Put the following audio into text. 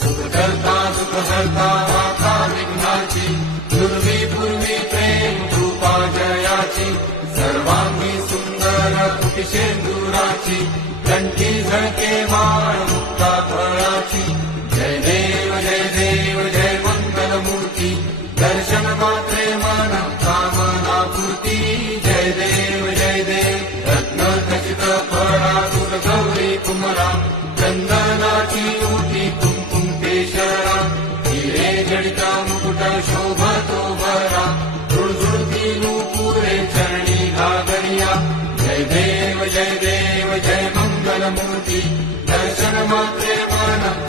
सुखकर्ता सुखहर्ता माता विघ्नाची पूर्वी पूर्वी प्रेम कृपा जयाची सर्वांगी सुंदर कुटिशेंदुराची कंठी झळके माळ मुक्ता फळाची जय देव जय मंगलमूर्ती दर्शन मात्रे मन कामना पूर्ती जय देव रत्न खचित फळा तुझ गौरी कुमरा चंदनाची ओटी कुंकुम केशरा हिरे जडिता मुकुट शोभतो भरा झुळझुळती नूपुरे चरणी घागरिया जय देव जय मंगलमूर्ती दर्शन मात्रे मन